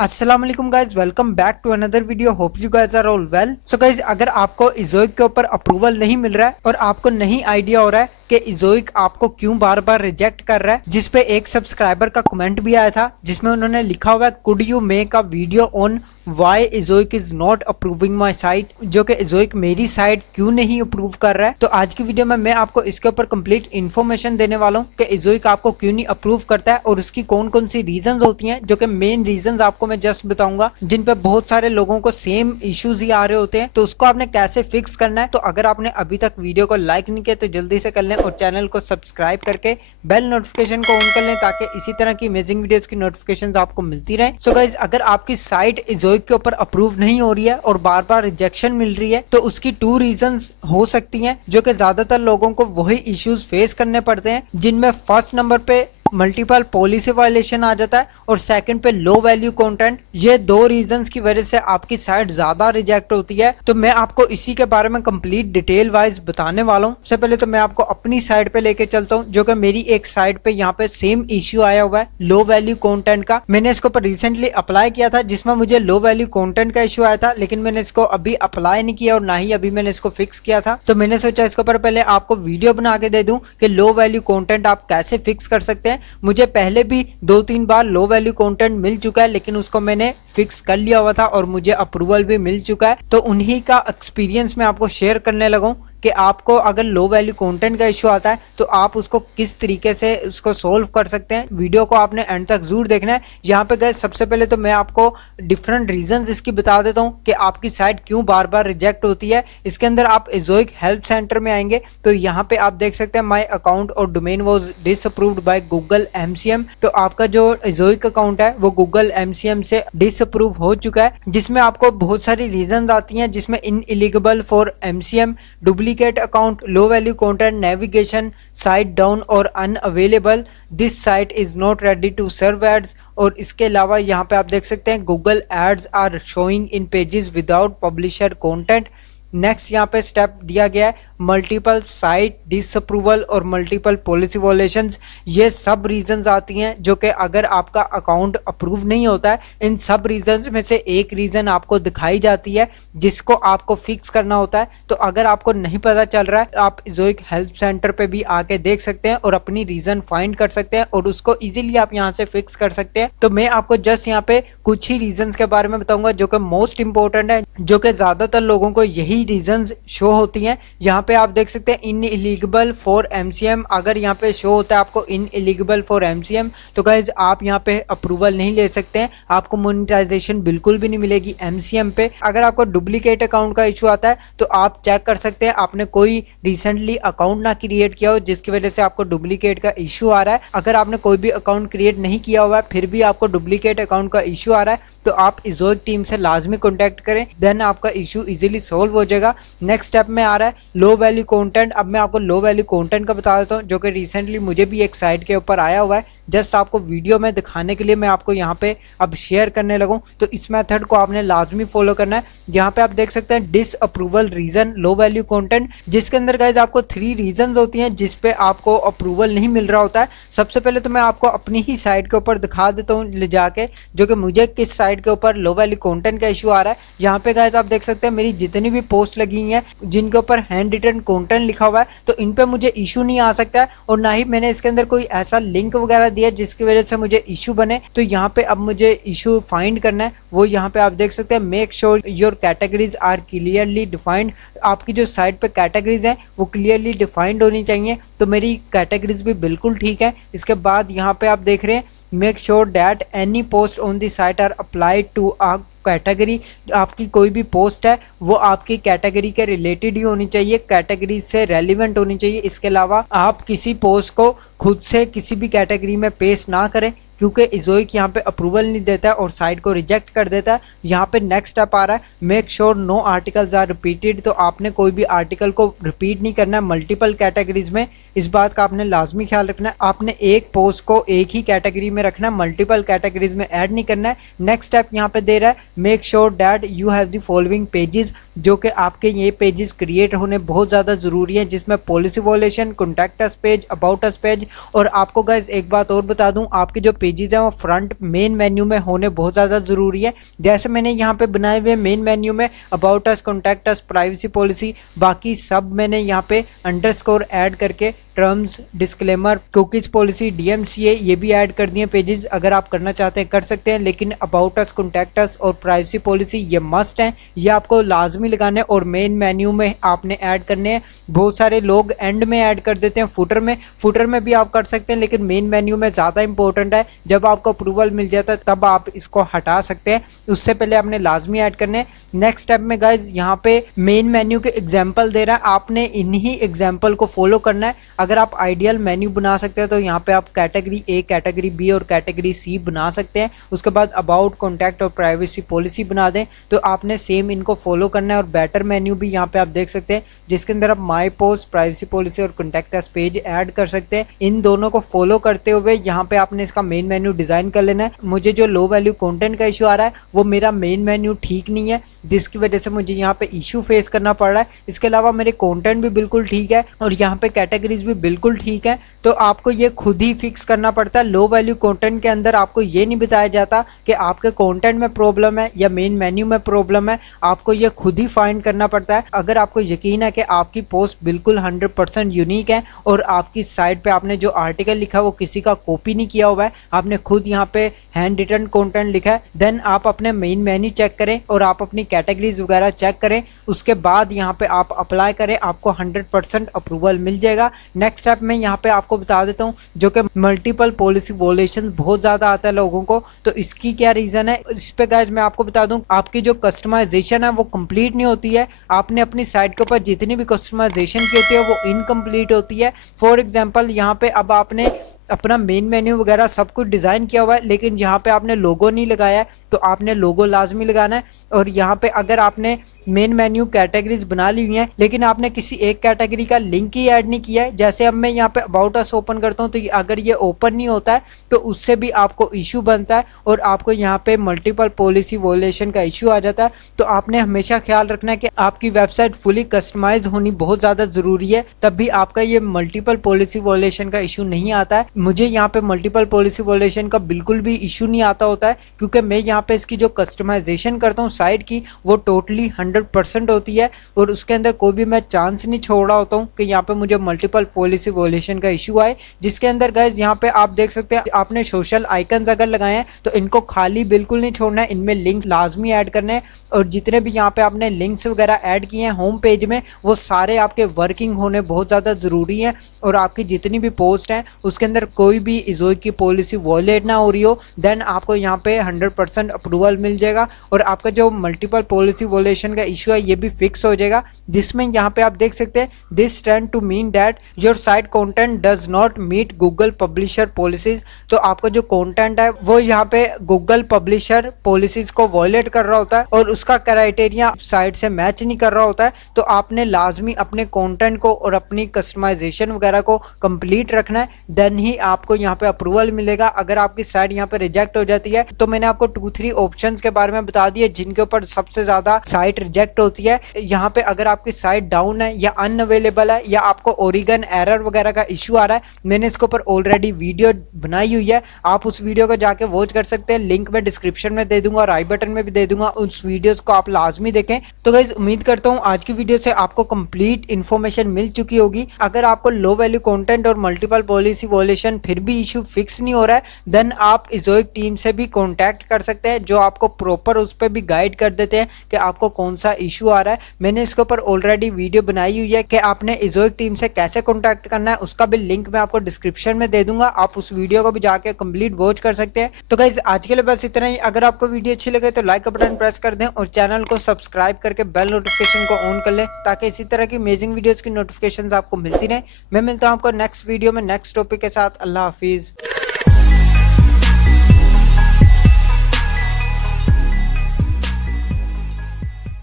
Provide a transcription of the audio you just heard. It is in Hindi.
अस्सलाम वालेकुम guys, welcome back to another video. Hope you guys are all well. So guys, अगर आपको इज़ोइक के ऊपर अप्रूवल नहीं मिल रहा है और आपको नहीं आइडिया हो रहा है कि इज़ोइक आपको क्यों बार बार रिजेक्ट कर रहा है, जिसपे एक सब्सक्राइबर का कमेंट भी आया था जिसमें उन्होंने लिखा हुआ है could you make a video on why Ezoic is not approving my site, जो कि इज़ोइक मेरी साइट क्यों नहीं अप्रूव कर रहा है। तो आज की वीडियो में मैं आपको इसके ऊपर कंप्लीट इन्फॉर्मेशन देने वाला हूँ कि इज़ोइक आपको क्यों नहीं अप्रूव करता है और उसकी कौन कौन सी रीजंस होती हैं, जो कि मेन रीजंस आपको मैं जस्ट बताऊंगा जिन पे बहुत सारे लोगों को सेम इश्यूज ही आ रहे होते हैं। तो उसको आपने कैसे फिक्स करना है। तो अगर आपने अभी तक वीडियो को लाइक नहीं किया तो जल्दी से कर लें और चैनल को सब्सक्राइब करके बेल नोटिफिकेशन को ऑन कर लें ताकि इसी तरह की अमेजिंग वीडियोस की नोटिफिकेशंस आपको मिलती रहे। सो गाइज, अगर आपकी साइट इज़ोइक के ऊपर अप्रूव नहीं हो रही है और बार बार रिजेक्शन मिल रही है तो उसकी टू रीजंस हो सकती हैं, जो कि ज्यादातर लोगों को वही इश्यूज फेस करने पड़ते हैं, जिनमें फर्स्ट नंबर पे मल्टीपल पॉलिसी वायलेशन आ जाता है और सेकंड पे लो वैल्यू कंटेंट। ये दो रीजंस की वजह से आपकी साइट ज्यादा रिजेक्ट होती है। तो मैं आपको इसी के बारे में कंप्लीट डिटेल वाइज बताने वाला हूँ। सबसे पहले तो मैं आपको अपनी साइट पे लेके चलता हूँ, जो कि मेरी एक साइट पे यहाँ पे सेम इश्यू आया हुआ है लो वैल्यू कंटेंट का। मैंने इसके ऊपर रिसेंटली अप्लाई किया था जिसमें मुझे लो वैल्यू कंटेंट का इशू आया था, लेकिन मैंने इसको अभी अप्लाई नहीं किया और ना ही अभी मैंने इसको फिक्स किया था। तो मैंने सोचा इसके ऊपर पहले आपको वीडियो बना के दे दूं कि लो वैल्यू कंटेंट आप कैसे फिक्स कर सकते हैं। मुझे पहले भी 2-3 बार लो वैल्यू कंटेंट मिल चुका है, लेकिन उसको मैंने फिक्स कर लिया हुआ था और मुझे अप्रूवल भी मिल चुका है। तो उन्हीं का एक्सपीरियंस मैं आपको शेयर करने लगा हूं कि आपको अगर लो वैल्यू कंटेंट का इशू आता है तो आप उसको किस तरीके से उसको सोल्व कर सकते हैं। वीडियो को आपने एंड तक जरूर देखना है। यहाँ पे गए सबसे पहले तो मैं आपको डिफरेंट रीजंस इसकी बता देता हूँ कि आपकी साइट क्यों बार बार रिजेक्ट होती है। इसके अंदर आप इज़ोइक हेल्प सेंटर में आएंगे तो यहाँ पे आप देख सकते हैं माई अकाउंट और domain was disapproved by Google MCM। तो आपका जो इज़ोइक अकाउंट है वो गूगल MCM से डिसअप्रूव हो चुका है, जिसमें आपको बहुत सारी रीजन आती हैं, जिसमें ineligible for MCM, duplicate account, low value content, navigation, site down और unavailable, this site is not ready to serve ads. और इसके अलावा यहाँ पे आप देख सकते हैं Google ads are showing in pages without publisher content. Next यहाँ पे स्टेप दिया गया है मल्टीपल साइट डिसअप्रूवल और मल्टीपल पॉलिसी वॉयलेशंस। ये सब रीजंस आती हैं जो कि अगर आपका अकाउंट अप्रूव नहीं होता है, इन सब रीजंस में से एक रीजन आपको दिखाई जाती है जिसको आपको फिक्स करना होता है। तो अगर आपको नहीं पता चल रहा है आप इज़ोइक हेल्प सेंटर पे भी आके देख सकते हैं और अपनी रीजन फाइंड कर सकते हैं और उसको इजीली आप यहाँ से फिक्स कर सकते हैं। तो मैं आपको जस्ट यहाँ पे कुछ ही रीजंस के बारे में बताऊंगा जो कि मोस्ट इंपॉर्टेंट है, जो कि ज्यादातर लोगों को यही रीजंस शो होती हैं। यहाँ पे आप देख सकते हैं इनएलिजिबल फॉर MCM। अगर यहाँ पे शो होता है आपको इनएलिजिबल फॉर MCM तो गाइज आप यहाँ पे अप्रूवल नहीं ले सकते हैं, आपको मोनेटाइजेशन बिल्कुल भी नहीं मिलेगी MCM पे। अगर आपको डुप्लीकेट अकाउंट का इशू आता है तो आप चेक कर सकते हैं आपने कोई रिसेंटली अकाउंट ना क्रिएट किया हो जिसकी वजह से आपको डुप्लीकेट का इशू आ रहा है। अगर आपने कोई भी अकाउंट क्रिएट नहीं किया हुआ है फिर भी आपको डुप्लीकेट अकाउंट का इशू आ रहा है तो आप इज़ोइक टीम से लाजमी कॉन्टैक्ट करें, देन आपका इशू इजीली सोल्व हो जाएगा। नेक्स्ट स्टेप में आ रहा है लो वैल्यू कंटेंट। अब मैं आपको लो वैल्यू कंटेंट का बता देता हूँ जो कि रिसेंटली मुझे भी एक साइट के ऊपर आया हुआ है। जस्ट आपको वीडियो में दिखाने के लिए मैं आपको यहाँ पे अब शेयर करने लगूँ। तो इस मेथड को आपने लाजमी फॉलो करना है। यहाँ पे आप देख सकते हैं disapproval reason low value content, जिसके अंदर गाइज आपको 3 रीजंस होती हैं जिसपे आपको अप्रूवल नहीं मिल रहा होता है। सबसे पहले तो मैं आपको अपनी ही साइट के ऊपर दिखा देता हूँ ले जाके जो कि मुझे किस साइट के ऊपर लो वैल्यू कंटेंट का इशू आ रहा है। यहाँ पे गाइज आप देख सकते हैं मेरी जितनी भी पोस्ट लगी हुई हैं जिनके ऊपर हैंड रिटन कंटेंट लिखा हुआ है तो इन पे मुझे इशू नहीं आ सकता है और ना ही मैंने इसके अंदर कोई ऐसा लिंक वगैरह दिया जिसकी वजह से मुझे इशू बने। तो यहाँ पे अब मुझे इशू फाइंड करना है, वो यहाँ पे आप देख सकते हैं make sure your categories are clearly defined. आपकी जो साइट पे कैटेगरीज हैं वो क्लियरली डिफाइंड होनी चाहिए। तो मेरी कैटेगरीज भी बिल्कुल ठीक है। इसके बाद यहाँ पे आप देख रहे हैं make sure that any post on the site are applied to a category. आपकी कोई भी पोस्ट है वो आपकी कैटेगरी के रिलेटेड ही होनी चाहिए, कैटेगरी से रेलिवेंट होनी चाहिए। इसके अलावा आप किसी पोस्ट को खुद से किसी भी कैटेगरी में पेस्ट ना करें क्योंकि इज़ोइक यहाँ पे अप्रूवल नहीं देता है और साइट को रिजेक्ट कर देता है। यहाँ पे नेक्स्ट स्टेप आ रहा है make sure no articles are repeated. तो आपने कोई भी आर्टिकल को रिपीट नहीं करना है मल्टीपल कैटेगरीज में। इस बात का आपने लाजमी ख्याल रखना है। आपने एक पोस्ट को एक ही कैटेगरी में रखना है, मल्टीपल कैटेगरीज में ऐड नहीं करना है। नेक्स्ट स्टेप यहाँ पे दे रहा है make sure that you have the following pages, जो कि आपके ये पेजेस क्रिएट होने बहुत ज़्यादा ज़रूरी है, जिसमें policy violation, contact us page, about us page. और आपको गाइस एक बात और बता दूं, आपके जो पेजेस हैं वो फ्रंट मेन मेन्यू में होने बहुत ज़्यादा ज़रूरी है। जैसे मैंने यहाँ पे बनाए हुए मेन मेन्यू में about us, contact us, privacy policy, बाकी सब मैंने यहाँ पे अंडरस्कोर ऐड करके terms, disclaimer, cookies policy, DMCA ये भी ऐड कर दिए पेजेस। अगर आप करना चाहते हैं कर सकते हैं, लेकिन अबाउट अस, कॉन्टैक्ट अस और प्राइवेसी पॉलिसी ये मस्ट हैं, ये आपको लाजमी लगाने और मेन मेन्यू में आपने ऐड करने हैं। बहुत सारे लोग एंड में ऐड कर देते हैं फुटर में भी आप कर सकते हैं, लेकिन मेन मेन्यू में ज़्यादा इंपॉर्टेंट है। जब आपको अप्रूवल मिल जाता है तब आप इसको हटा सकते हैं, उससे पहले आपने लाजमी ऐड करने हैं। नेक्स्ट स्टेप में गाइज यहाँ पे मेन मेन्यू के एग्जाम्पल दे रहा है, आपने इन्हीं एग्जाम्पल को फॉलो करना है। अगर आप आइडियल मेन्यू बना सकते हैं तो यहाँ पे आप कैटेगरी ए, कैटेगरी बी और कैटेगरी सी बना सकते हैं। उसके बाद अबाउट, कॉन्टैक्ट और प्राइवेसी पॉलिसी बना दें, तो आपने सेम इनको फॉलो करना है। और बेटर मेन्यू भी यहाँ पे आप देख सकते हैं, जिसके अंदर आप माई पोस्ट, प्राइवेसी पॉलिसी और कॉन्टैक्ट अस पेज ऐड कर सकते हैं। इन दोनों को फॉलो करते हुए यहाँ पे आपने इसका मेन मेन्यू डिजाइन कर लेना है। मुझे जो लो वैल्यू कंटेंट का इशू आ रहा है वो मेरा मेन मेन्यू ठीक नहीं है, जिसकी वजह से मुझे यहाँ पे इशू फेस करना पड़ रहा है। इसके अलावा मेरे कंटेंट भी बिल्कुल ठीक है और यहाँ पे कैटेगरीज भी बिल्कुल ठीक है, तो आपको ये खुद ही फिक्स करना पड़ता है। लो वैल्यू कंटेंट के अंदर आपको ये नहीं बताया जाता कि आपके कंटेंट में प्रॉब्लम है या मेन मेन्यू में प्रॉब्लम है, आपको ये खुद ही फाइंड करना पड़ता है। अगर आपको यकीन है कि आपकी पोस्ट बिल्कुल 100% यूनिक है और आपकी साइट पे आपने जो आर्टिकल लिखा है वो किसी का कॉपी नहीं किया हुआ है, आपने खुद यहाँ पे हैंड रिटन कंटेंट लिखा है, देन आप अपने मेन मेन्यू चेक करें और आप अपनी कैटेगरीज वगैरह चेक करें। उसके बाद यहाँ पे आप अप्लाई करें, आपको 100% अप्रूवल मिल जाएगा। नेक्स्ट स्टेप में यहाँ पे आपको बता देता हूँ, जो कि मल्टीपल पॉलिसी वोलेशन बहुत ज़्यादा आता है लोगों को, तो इसकी क्या रीज़न है इस पे गाइज मैं आपको बता दूँ। आपकी जो कस्टमाइजेशन है वो कंप्लीट नहीं होती है, आपने अपनी साइट के ऊपर जितनी भी कस्टमाइजेशन की होती है वो इनकम्प्लीट होती है। फॉर एग्जाम्पल यहाँ पे अब आपने अपना मेन मेन्यू वगैरह सब कुछ डिज़ाइन किया हुआ है, लेकिन यहाँ पे आपने लोगो नहीं लगाया है, तो आपने लोगो लाजमी लगाना है। और यहाँ पे अगर आपने मेन मेन्यू कैटेगरीज बना ली हुई हैं, लेकिन आपने किसी एक कैटेगरी का लिंक ही ऐड नहीं किया है, जैसे अब मैं यहाँ पे अबाउट अस ओपन करता हूँ, तो अगर ये ओपन नहीं होता है तो उससे भी आपको इशू बनता है और आपको यहाँ पे मल्टीपल पॉलिसी वोलेशन का इशू आ जाता है। तो आपने हमेशा ख्याल रखना है कि आपकी वेबसाइट फुली कस्टमाइज होनी बहुत ज़्यादा ज़रूरी है, तब भी आपका ये मल्टीपल पॉलिसी वोलेशन का इशू नहीं आता है। मुझे यहाँ पे मल्टीपल पॉलिसी वोलेशन का बिल्कुल भी इशू नहीं आता होता है, क्योंकि मैं यहाँ पे इसकी जो कस्टमाइजेशन करता हूँ साइट की वो टोटली 100% होती है और उसके अंदर कोई भी मैं चांस नहीं छोड़ रहा होता हूँ कि यहाँ पे मुझे मल्टीपल पॉलिसी वोलेशन का इशू आए। जिसके अंदर गाइज यहाँ पे आप देख सकते हैं, आपने सोशल आइकन्स अगर लगाए हैं तो इनको खाली बिल्कुल नहीं छोड़ना है, इनमें लिंक्स लाजमी ऐड करने हैं। और जितने भी यहाँ पे आपने लिंक्स वगैरह ऐड किए हैं होम पेज में, वो सारे आपके वर्किंग होने बहुत ज़्यादा ज़रूरी है। और आपकी जितनी भी पोस्ट हैं उसके अंदर कोई भी इज़ोइक की पॉलिसी वॉलेट ना हो रही हो, देन आपको यहाँ पे 100% अप्रूवल मिल जाएगा और आपका जो मल्टीपल पॉलिसी वॉलेशन का इशू है ये भी फिक्स हो जाएगा। जिसमें यहाँ पे आप देख सकते हैं, this trend to mean that your site content does not meet Google publisher policies. तो आपका जो कंटेंट है वो यहाँ पे गूगल पब्लिशर पॉलिसीज को वॉलेट कर रहा होता है और उसका क्राइटेरिया साइट से मैच नहीं कर रहा होता है। तो आपने लाजमी अपने कंटेंट को और अपनी कस्टमाइजेशन वगैरह को कंप्लीट रखना है, देन ही आपको यहाँ पे अप्रूवल मिलेगा। अगर आपकी साइट यहाँ पे रिजेक्ट हो जाती है तो मैंने आपको 2-3 ऑप्शंस के बारे में बता दिए जिनके ऊपर सबसे ज्यादा साइट रिजेक्ट होती है। यहाँ पे अगर आपकी साइट डाउन है या अनअवेलेबल है या आपको ओरिगन एरर वगैरह का इशू आ रहा है, मैंने इसके ऊपर ऑलरेडी वीडियो बनाई हुई है, आप उस वीडियो को जाके वॉच कर सकते हैं। लिंक मैं डिस्क्रिप्शन में दे दूंगा और आई बटन में भी दे दूंगा, उस वीडियोस को आप लाजमी देखें। तो गाइस उम्मीद करता हूँ आज की वीडियो से आपको कंप्लीट इन्फॉर्मेशन मिल चुकी होगी। अगर आपको लो वैल्यू कंटेंट और मल्टीपल पॉलिसी वॉलेशन फिर भी इशू फिक्स नहीं हो रहा है, देन आप इज़ोइक टीम से भी कांटेक्ट कर सकते हैं, जो आपको प्रॉपर उस पर भी गाइड कर देते हैं कि आपको कौन सा इशू आ रहा है। मैंने इसके ऊपर ऑलरेडी वीडियो बनाई हुई है कि आपने इज़ोइक टीम से कैसे कांटेक्ट करना है, उसका भी लिंक मैं आपको डिस्क्रिप्शन में दे दूंगा, आप उस वीडियो को भी जाके कंप्लीट वॉच कर सकते हैं। तो गाइस आज के लिए बस इतना ही। अगर आपको वीडियो अच्छी लगे तो लाइक का बटन प्रेस कर दें और चैनल को सब्सक्राइब करके बेल नोटिफिकेशन को ऑन कर लें, ताकि इसी तरह की अमेजिंग वीडियोस की नोटिफिकेशंस आपको मिलती रहे। मैं मिलता हूं आपको नेक्स्ट वीडियो में नेक्स्ट टॉपिक के साथ। अल्लाह हाफिज।